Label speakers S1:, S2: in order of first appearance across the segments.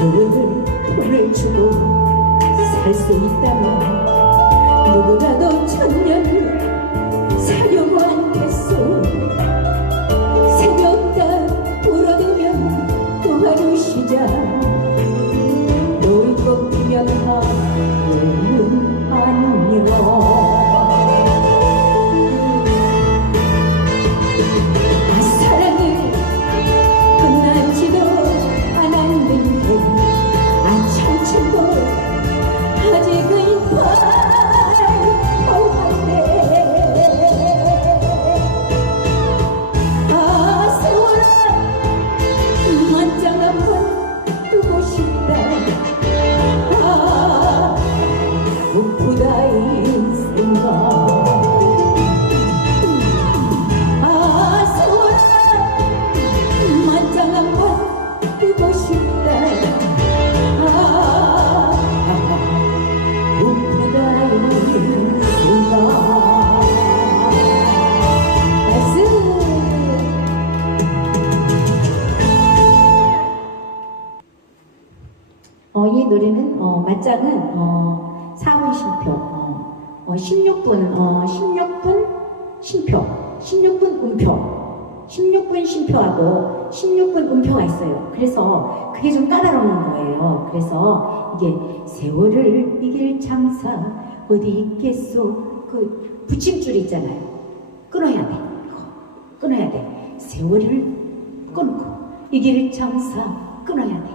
S1: 서로를 풀어주고 살 수 있다면 누구라도 천년을 사려고 않겠소. 어, 어, 16분, 어, 16분 심표, 16분 음표, 16분 심표하고 16분 음표가 있어요. 그래서 그게 좀 까다로운 거예요. 그래서 이게 세월을 이길 장사 어디 있겠소? 그 붙임줄 있잖아요. 끊어야 돼. 끊어야 돼. 세월을 끊고 이길 장사 끊어야 돼.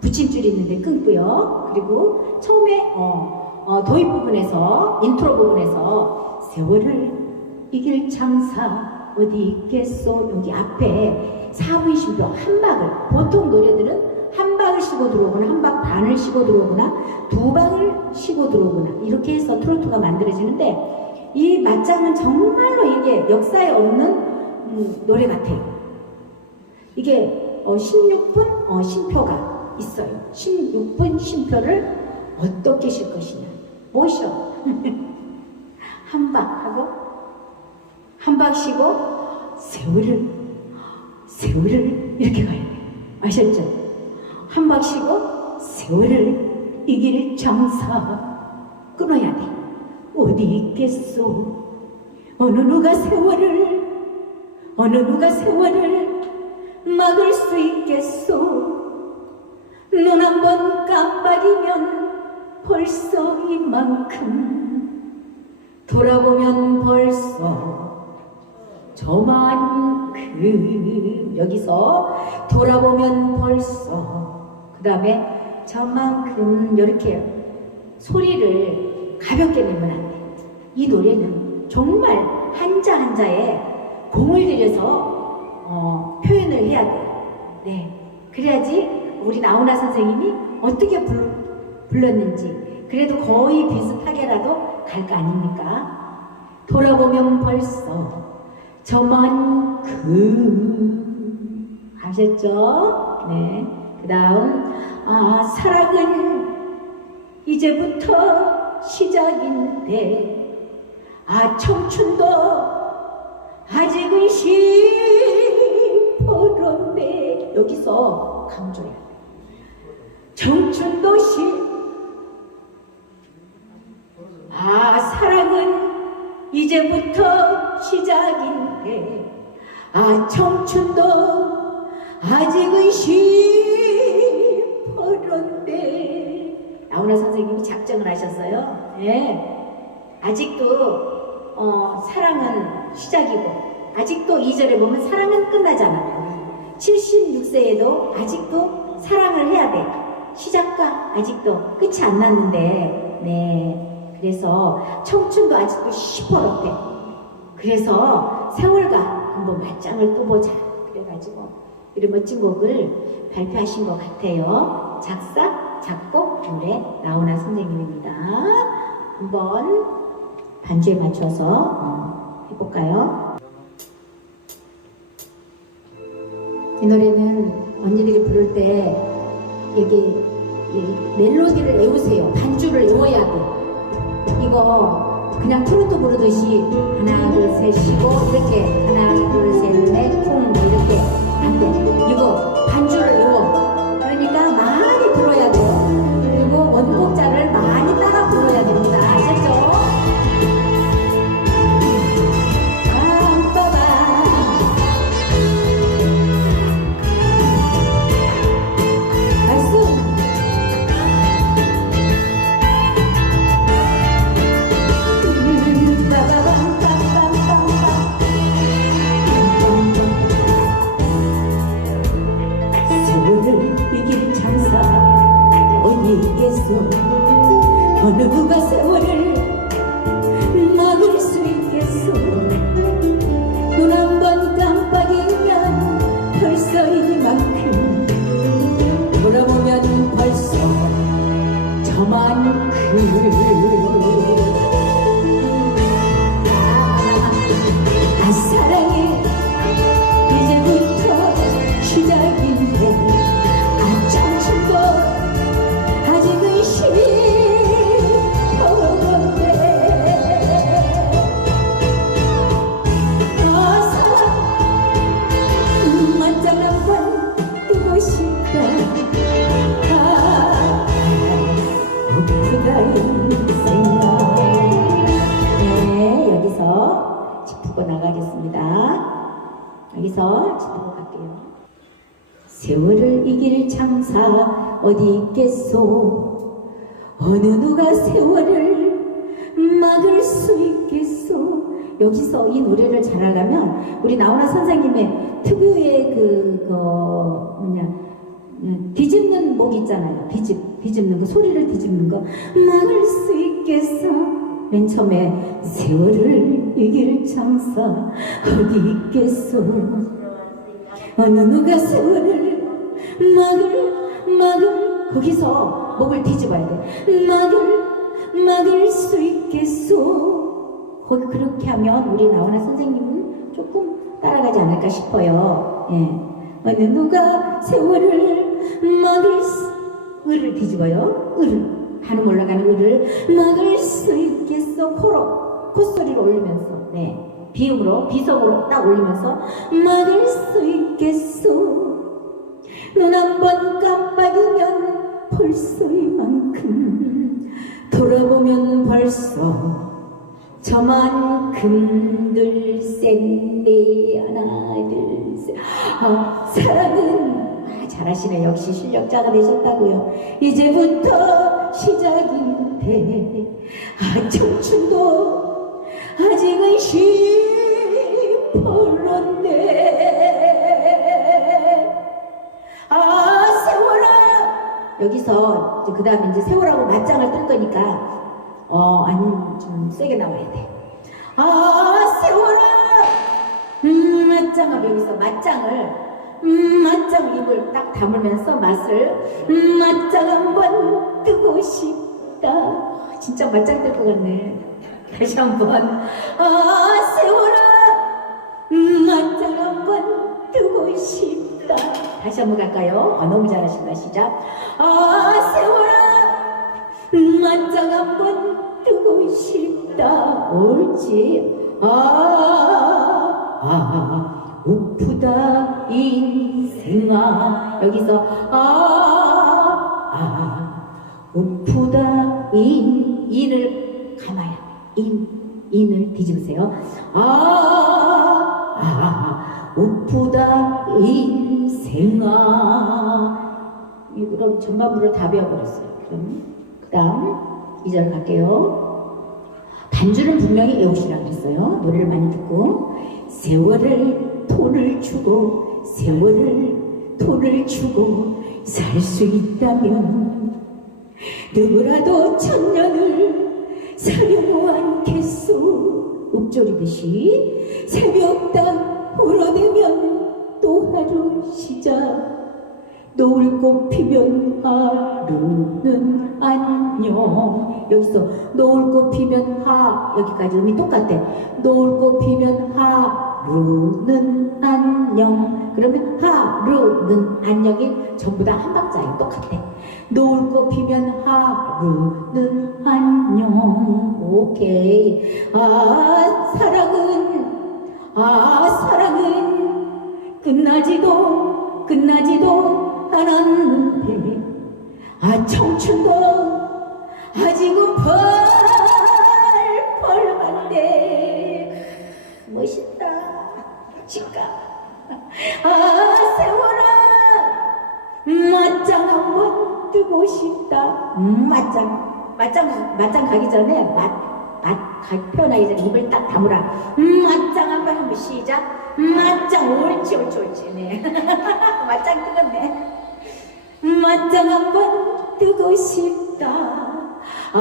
S1: 붙임줄 있는데 끊고요. 그리고 처음에 어, 어, 도입 부분에서 인트로 부분에서 세월을 이길 장사 어디 있겠소 여기 앞에 사부의 심표 한 박을 보통 노래들은 한 박을 쉬고 들어오거나 한 박 반을 쉬고 들어오거나 두 박을 쉬고 들어오거나 이렇게 해서 트로트가 만들어지는데 이 맞짱은 정말로 이게 역사에 없는 음, 노래 같아요. 이게 어, 16분 어, 심표가 있어요. 16분 심표를 어떻게 쉴 것이냐. 모셔. 한 박 하고, 한 박 쉬고, 세월을, 세월을 이렇게 가야 돼요. 아셨죠? 한 박 쉬고, 세월을 이길 장사 끊어야 돼. 어디 있겠소? 어느 누가 세월을, 어느 누가 세월을 막을 수 있겠소? 눈 한 번 깜빡이면 벌써 이만큼 돌아보면 벌써 저만큼 여기서 돌아보면 벌써 그 다음에 저만큼 이렇게 소리를 가볍게 내면 안 돼. 이 노래는 정말 한자 한자에 공을 들여서 어, 표현을 해야 돼요. 네. 그래야지 우리 나훈아 선생님이 어떻게 불, 불렀는지 그래도 거의 비슷하게라도 갈 거 아닙니까? 돌아보면 벌써 저만큼 아셨죠? 네. 그 다음 아 사랑은 이제부터 시작인데 아 청춘도 아직은 시퍼런데 여기서 강조해야 돼. 청춘도 시. 아직은 시퍼런데 나훈아 선생님이 작정을 하셨어요. 네. 아직도 어, 사랑은 시작이고 아직도 2절에 보면 사랑은 끝나잖아요. 76세에도 아직도 사랑을 해야 돼. 시작과 아직도 끝이 안 났는데, 네. 그래서 청춘도 아직도 시퍼렇대. 그래서 세월과 한번 맞짱을 떠보자. 그래가지고 이런 멋진 곡을 발표하신 것 같아요. 작사, 작곡, 노래 나훈아 선생님입니다. 한번 반주에 맞춰서 어, 해볼까요? 이 노래는 언니들이 부를 때 이게 이 멜로디를 외우세요. 반주를 외워야 돼. 이거 그냥 트로트 부르듯이 하나 둘 셋 쉬고 이렇게 하나 둘 셋넷쿵 이렇게 안 돼. 이거 반주를 들 저만큼 아 네 여기서 짚고 나가겠습니다. 여기서 짚고 갈게요. 세월을 이길 장사 어디 있겠소? 어느 누가 세월을 막을 수 있겠소? 여기서 이 노래를 잘하려면 우리 나훈아 선생님의 특유의 그거 뭐냐 음, 뒤집는 목 있잖아요. 뒤집 뒤집는 거 소리를 뒤집는 거. 막을 수 있겠어? 맨 처음에 세월을 이길 장사. 어디 있겠소 어느 누가 세월을 막을 막을 거기서 목을 뒤집어야 돼. 막을 막을 수 있겠소? 거기 그렇게 하면 우리 나훈아 선생님은 조금 따라가지 않을까 싶어요. 예. 어느 누가 세월을 막을 수 을을 뒤집어요. 을을 한음 올라가는 을을. 막을 수 있겠어. 코로. 콧소리를 올리면서. 네. 비음으로 비성으로 딱 올리면서. 막을 수 있겠소. 눈한 번 깜빡이면 벌써 이만큼. 돌아보면 벌써 저만큼 둘셋넷 하나 둘 셋. 아, 사랑은 아, 잘하시네. 역시 실력자가 되셨다고요. 이제부터 시작인데 아 청춘도 아직은 시퍼런데. 아 세월아! 여기서 그 다음에 이제 세월하고 맞짱을 뜰 거니까 어안좀 세게 나와야 돼아 세월아! 음 맞짱을 여기서 맞짱을 음 맞짱 입을 딱 다물면서 맛을 음 맞짱 한번 뜨고 싶다. 아, 진짜 맞짱 뜰것 같네. 다시 한번. 아 세월아. 음 맞짱 한번 뜨고 싶다. 다시 한번 갈까요? 아 너무 잘하신다 시작 아 세월아. 음, 맞짱 한번 뜨고 싶다. 옳지. 아, 아 우프다 인생아. 여기서 아, 아 우프다 인 인을 감아야 돼. 인 인을 뒤집으세요. 아, 아 우프다 인생아. 이 그럼 전반부를 다 배워버렸어요. 그럼 그 다음 2절 갈게요. 반주는 분명히 외우시라 그랬어요. 노래를 많이 듣고 세월을 돈을 주고 세월을 돈을 주고 살 수 있다면 누구라도 천년을 사려고 않겠소? 읊조리듯이 새벽당 울어대면 또 하루 시작 노을꽃 피면 하루는 안녕. 여기서 노을꽃 피면 하 여기까지 음이 똑같대 노을꽃 피면 하 루는 안녕. 그러면 하루는 안녕이 전부 다 한 박자예요 똑같대 노을 꽃 피면 하루는 안녕. 오케이. 아 사랑은 아 사랑은 끝나지도 끝나지도 않았는데. 아 청춘도 아직은 펄펄한데. 멋있다 치까 아 세월아 맞짱 한번 뜨고 싶다 음, 맞짱 맞짱 맞짱 가기 전에 맛맛 표현하기 전에 입을 딱 다물어 음, 맞짱 한번 한번 시작 음, 맞짱 옳지 옳지 옳지 네 맞짱 뜨겠네 맞짱 한번 뜨고 싶다 아,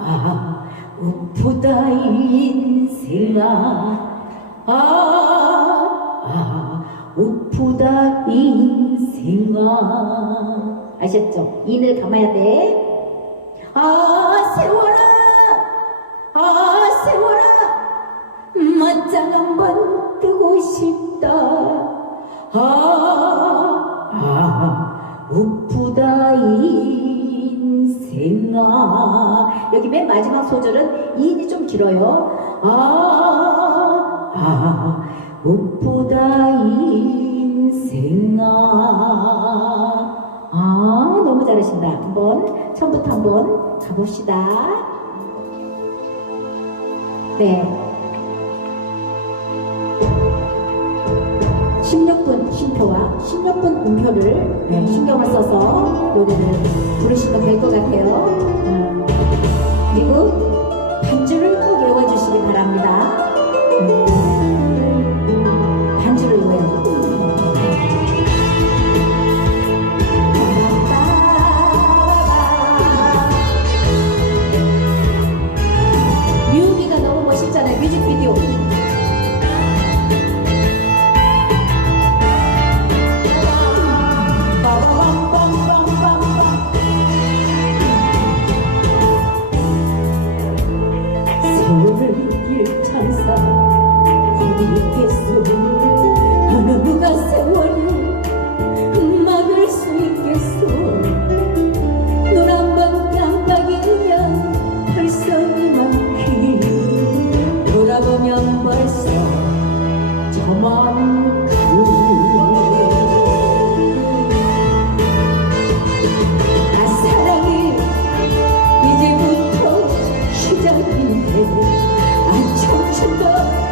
S1: 아, 우프다 인생아. 아, 아, 우프다 인생아. 아셨죠? 인을 감아야 돼. 아, 세월아. 아, 세월아. 맞짱 한번 뜨고 싶다. 아, 아, 우프다 인생아. 여기 맨 마지막 소절은 인이 좀 길어요. 아, 아, 우프다 인생아. 아, 너무 잘하신다. 한번, 처음부터 한번 가봅시다. 네. 16분 쉼표와 16분 음표를 네, 신경을 써서 노래를 부르시면 될 것 같아요. 안 청춘도 아